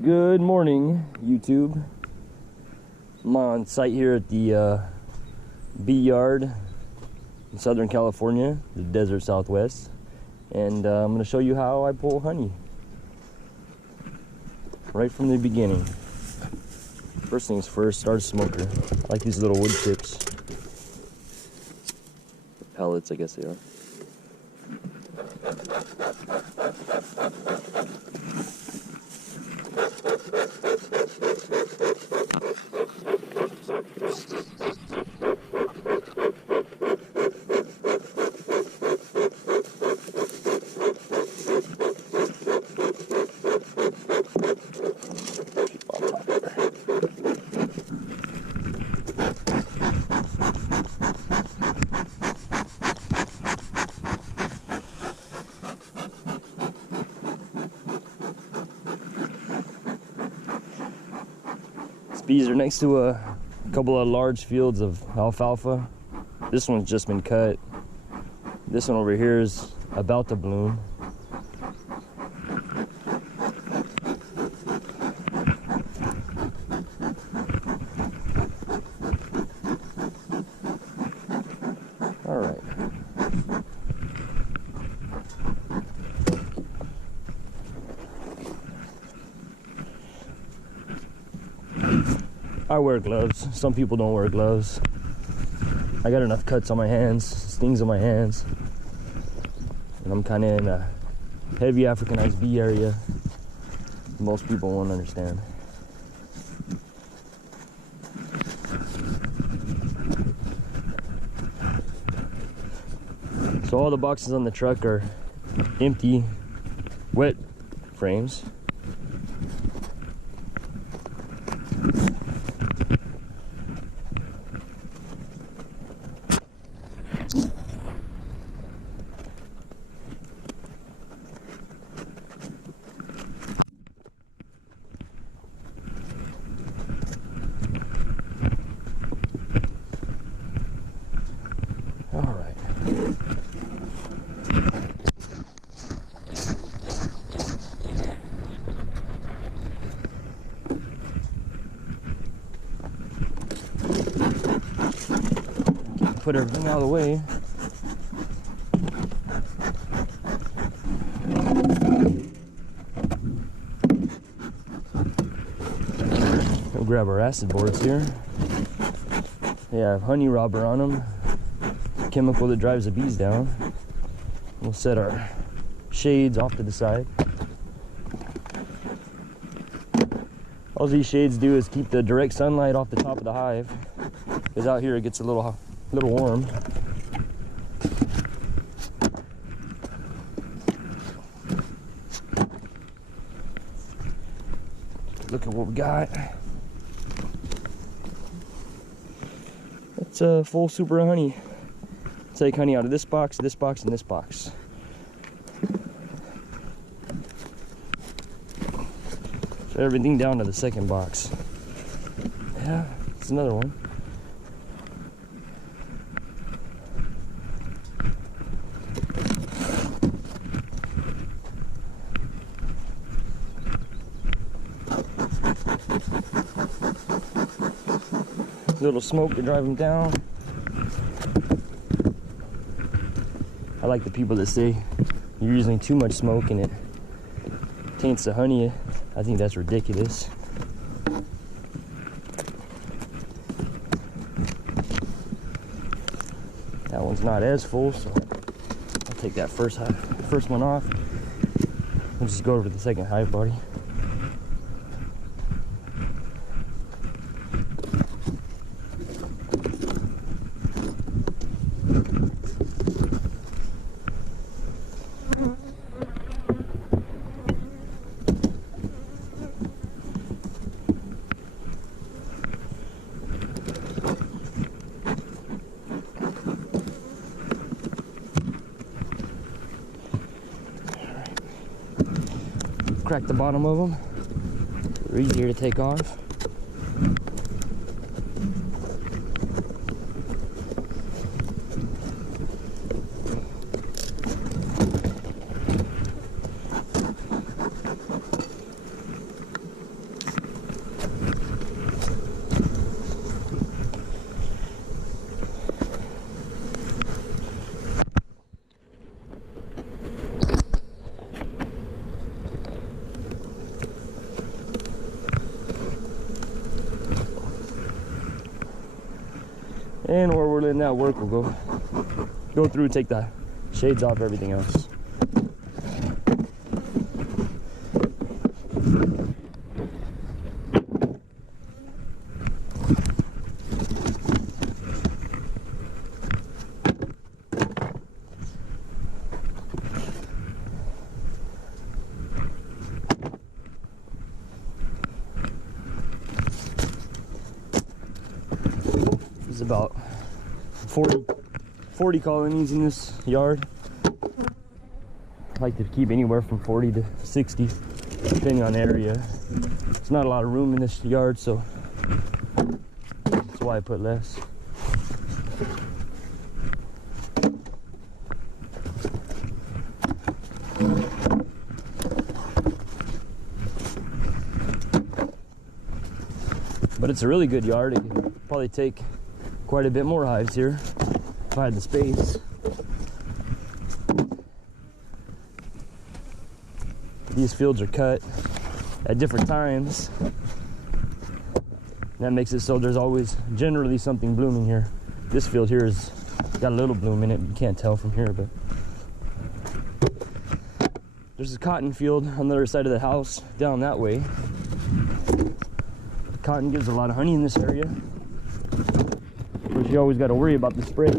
Good morning, YouTube. I'm on site here at the bee yard in Southern California, the desert Southwest, and I'm going to show you how I pull honey right from the beginning. First things first, start a smoker. I like these little wood chips. Pellets, I guess they are. Bees are next to a couple of large fields of alfalfa. This one's just been cut. This one over here is about to bloom. All right. I wear gloves. Some people don't wear gloves. I got enough cuts on my hands, stings on my hands. And I'm kind of in a heavy Africanized bee area. Most people won't understand. So all the boxes on the truck are empty, wet frames. Put everything out of the way. We'll grab our acid boards here. They have honey robber on them, chemical that drives the bees down. We'll set our shades off to the side. All these shades do is keep the direct sunlight off the top of the hive, because out here it gets a little warm. Look at what we got. It's a full super honey. Take honey out of this box, and this box. Set everything down to the second box. Yeah, it's another one. Little smoke to drive them down. I like the people that say you're using too much smoke and it taints the honey. I think that's ridiculous. That one's not as full, so I'll take that first one off. We'll just go over to the second hive party. Crack the bottom of them. They're easier to take off. And where we're letting that work, we'll go through, take the shades off, everything else. There's about 40 colonies in this yard. I like to keep anywhere from 40 to 60, depending on the area. It's not a lot of room in this yard, so that's why I put less. But it's a really good yard. It could probably take quite a bit more hives here if I had the space. These fields are cut at different times. That makes it so there's always generally something blooming here. This field here has got a little bloom in it. You can't tell from here, but there's a cotton field on the other side of the house down that way. Cotton gives a lot of honey in this area. Of course, you always got to worry about the spray,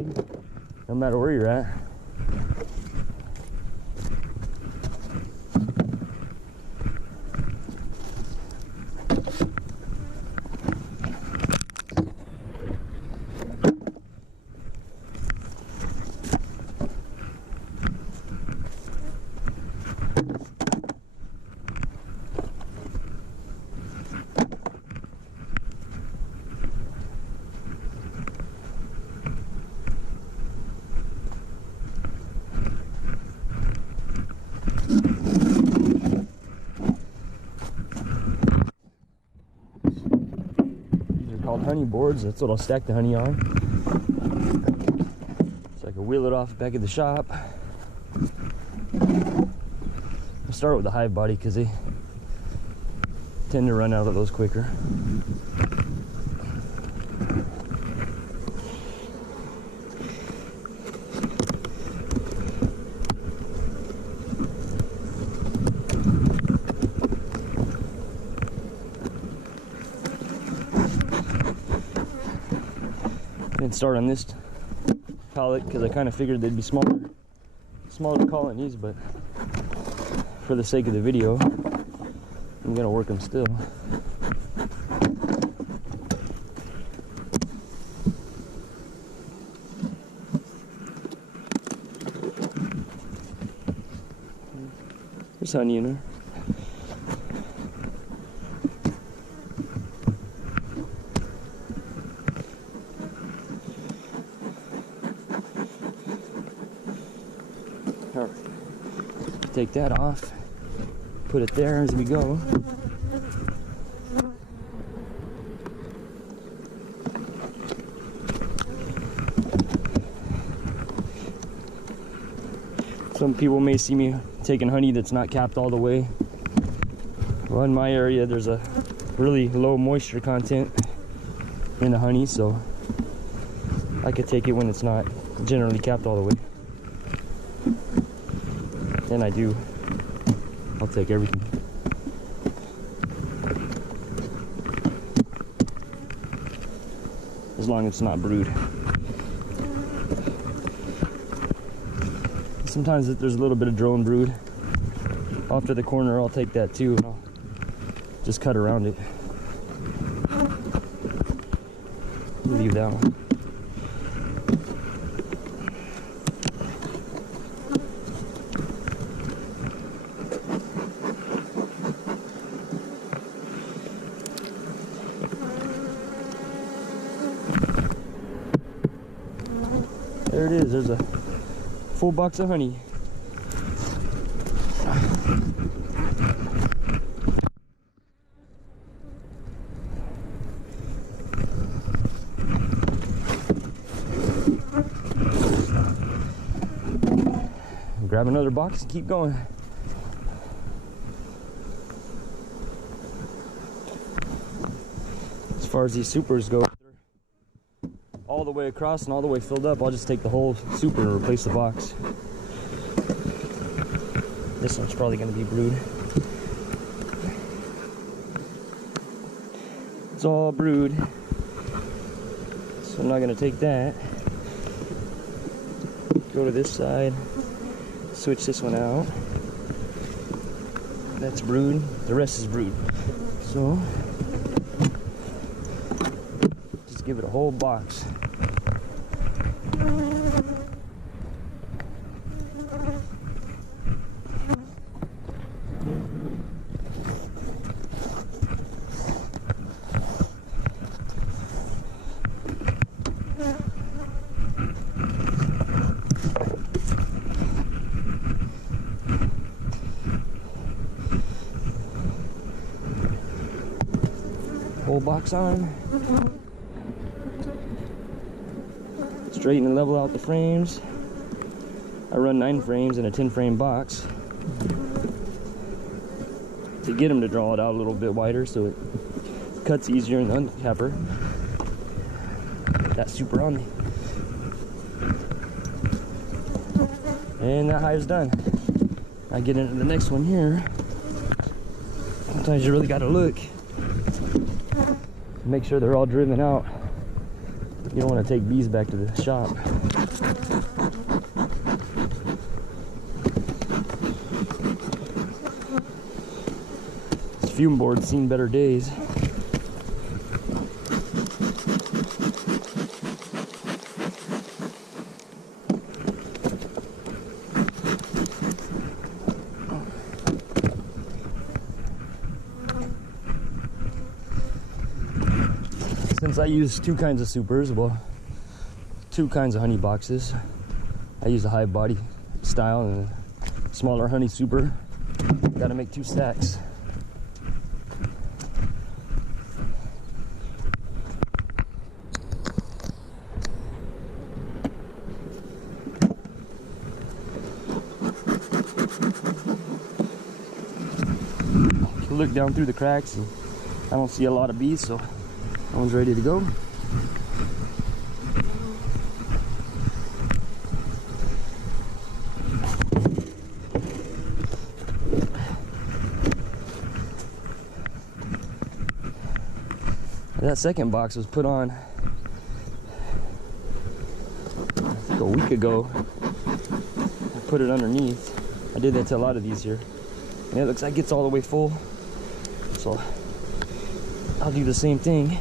no matter where you're at. Called honey boards. That's what I'll stack the honey on, so I can wheel it off back at the shop. I'll start with the hive body because they tend to run out of those quicker. Didn't start on this pallet because I kind of figured they'd be smaller colonies, but for the sake of the video, I'm gonna work them still. There's honey in there. Take that off, put it there as we go. Some people may see me taking honey that's not capped all the way. Well, in my area, there's a really low moisture content in the honey, so I could take it when it's not generally capped all the way. And I do. I'll take everything. As long as it's not brood. Sometimes if there's a little bit of drone brood off to the corner, I'll take that too, and I'll just cut around it. Leave that one. There it is. There's a full box of honey. Grab another box and keep going. As far as these supers go, they're all the way across and all the way filled up, I'll just take the whole super and replace the box. This one's probably going to be brood. It's all brood. So I'm not going to take that. Go to this side. Switch this one out. That's brood. The rest is brood. So just give it a whole box. Whole box on. Straighten and level out the frames. I run 9 frames in a 10 frame box to get them to draw it out a little bit wider so it cuts easier in the uncapper. Get that super on me. And that hive's done. I get into the next one here. Sometimes you really gotta look. Make sure they're all driven out. You don't want to take bees back to the shop. This fume board's seen better days. Since I use 2 kinds of supers, well, 2 kinds of honey boxes. I use a hive body style and a smaller honey super. Gotta make 2 stacks. Look down through the cracks and I don't see a lot of bees, so that one's ready to go. That second box was put on, I think, a week ago. I put it underneath. I did that to a lot of these here. And it looks like it's all the way full. So I'll do the same thing.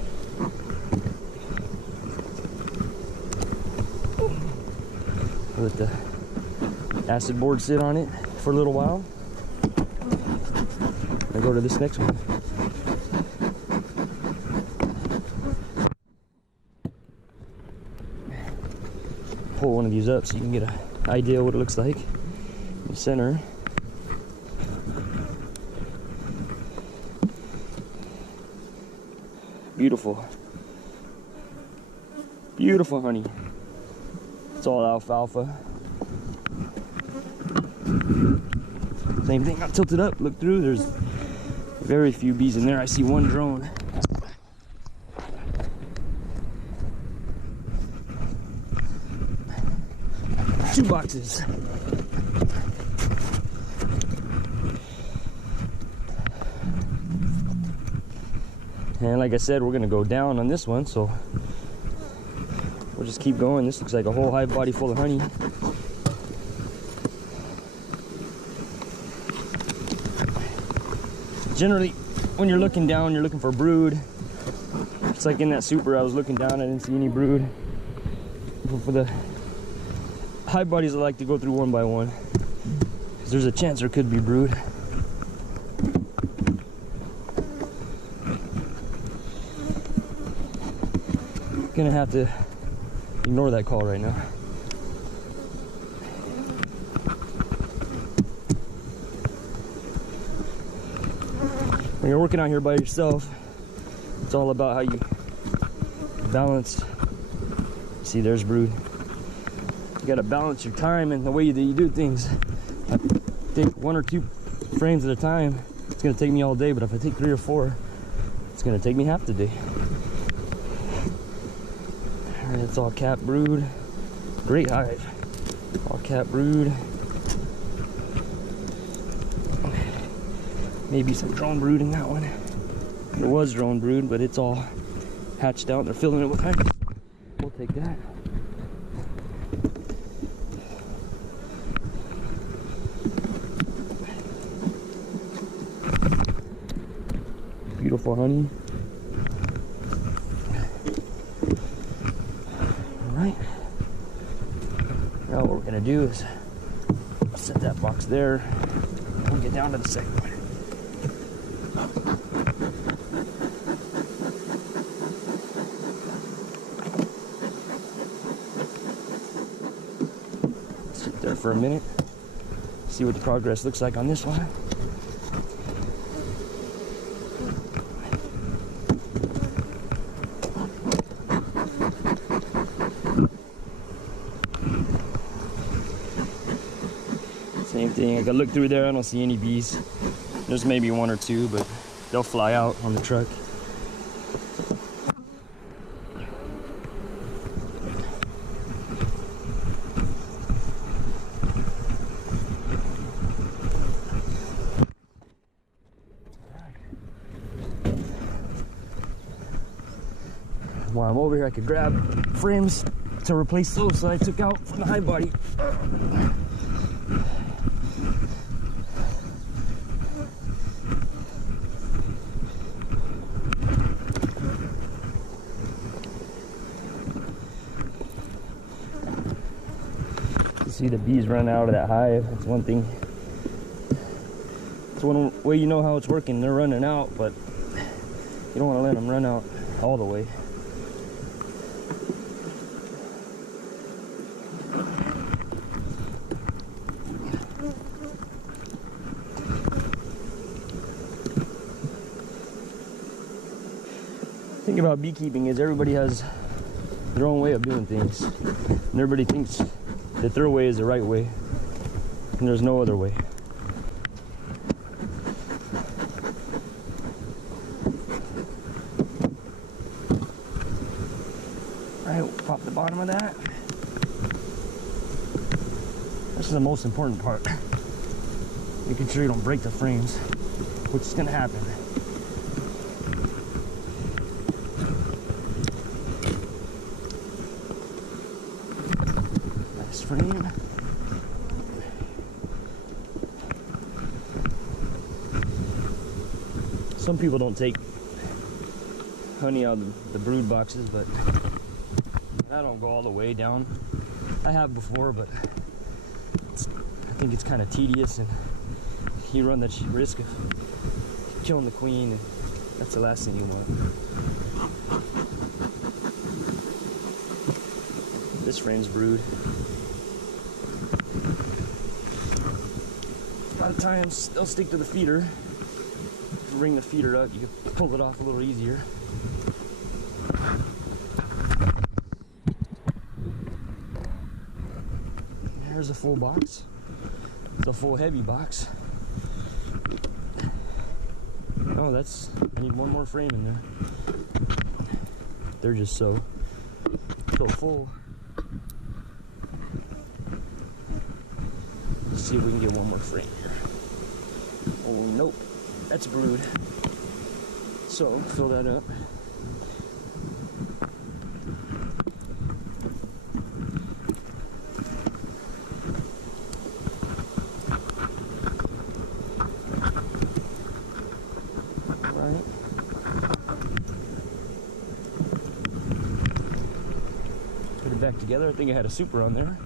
Let the acid board sit on it for a little while. And go to this next one. Pull one of these up so you can get an idea what it looks like in the center. Beautiful. Beautiful honey. It's all alfalfa. Same thing, I tilted up, look through, there's very few bees in there. I see 1 drone. Two boxes. And like I said, we're gonna go down on this one, so we'll just keep going. This looks like a whole hive body full of honey. Generally, when you're looking down, you're looking for brood. It's like in that super, I was looking down, I didn't see any brood. But for the hive bodies, I like to go through one by one, because there's a chance there could be brood. Gonna have to ignore that call right now. When you're working out here by yourself, it's all about how you balance. See, there's brood. You gotta balance your time and the way that you do things. I take 1 or 2 frames at a time. It's gonna take me all day, but if I take 3 or 4, it's gonna take me half the day. And it's all cap brood. Great hive. All cap brood. Maybe some drone brood in that one. There was drone brood, but it's all hatched out. They're filling it with honey. We'll take that. Beautiful honey. Alright. Now what we're gonna do is set that box there. And we'll get down to the second one. Sit there for a minute. See what the progress looks like on this one. Same thing. I can look through there. I don't see any bees. There's maybe one or two, but they'll fly out on the truck. While I'm over here, I could grab frames to replace those that I took out from the hive body. See the bees run out of that hive. That's one thing. It's one way you know how it's working. They're running out, but you don't want to let them run out all the way. The thing about beekeeping is everybody has their own way of doing things, and everybody thinks that their way is the right way, and there's no other way. Alright, we'll pop the bottom of that. This is the most important part. Making sure you don't break the frames, which is gonna happen. Frame. Some people don't take honey out of the brood boxes, but I don't go all the way down. I have before, but I think it's kind of tedious, and you run that risk of killing the queen, and that's the last thing you want. This frame's brood. A lot of times they'll stick to the feeder. If you bring the feeder up, you can pull it off a little easier. There's a full box. It's a full heavy box. Oh, I need one more frame in there. They're just so full. Let's see if we can get one more frame here. Oh, nope. That's brood. So, fill that up. Right. Put it back together. I think I had a super on there.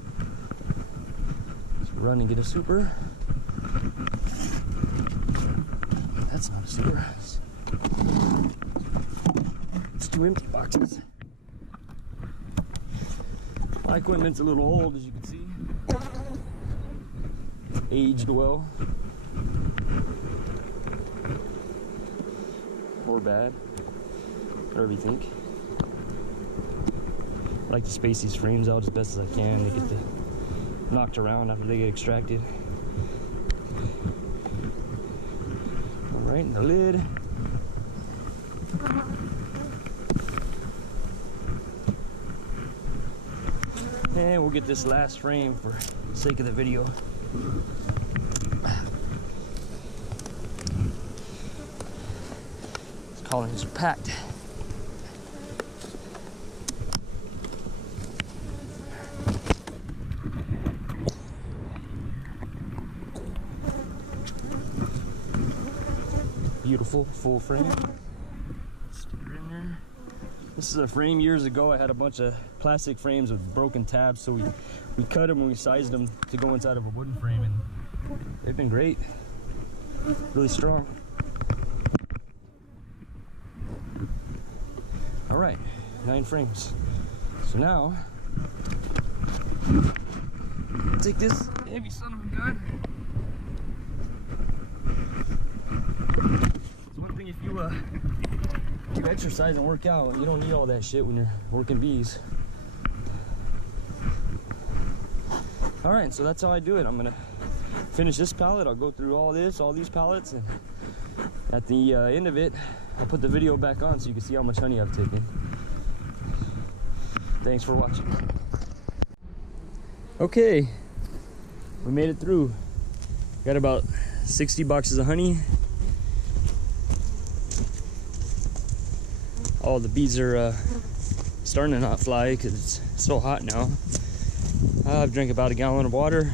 Run and get a super. That's not a super. It's two empty boxes. My equipment's a little old, as you can see. Aged well. Or bad. Whatever you think. I like to space these frames out as best as I can. They get knocked around after they get extracted. All right, and the lid. And we'll get this last frame for the sake of the video. These colonies are packed. Beautiful full frame. Stick her in there. This is a frame years ago. I had a bunch of plastic frames with broken tabs, so we cut them and we sized them to go inside of a wooden frame, and they've been great. Really strong. All right, 9 frames. So now, take this heavy son of a gun. It's one thing if you exercise and work out, you don't need all that shit when you're working bees. All right, so that's how I do it. I'm gonna finish this pallet. I'll go through all these pallets, and at the end of it, I'll put the video back on so you can see how much honey I've taken. Thanks for watching. Okay, we made it through. Got about 60 boxes of honey. All the bees are starting to not fly because it's so hot now. I've drank about a gallon of water,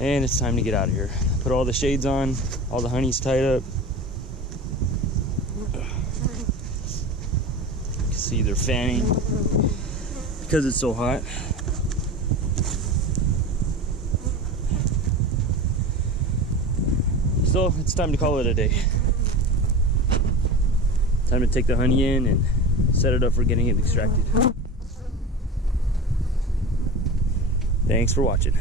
and it's time to get out of here. Put all the shades on, all the honey's tied up. You can see they're fanning because it's so hot. So it's time to call it a day. Time to take the honey in and set it up for getting it extracted. Thanks for watching.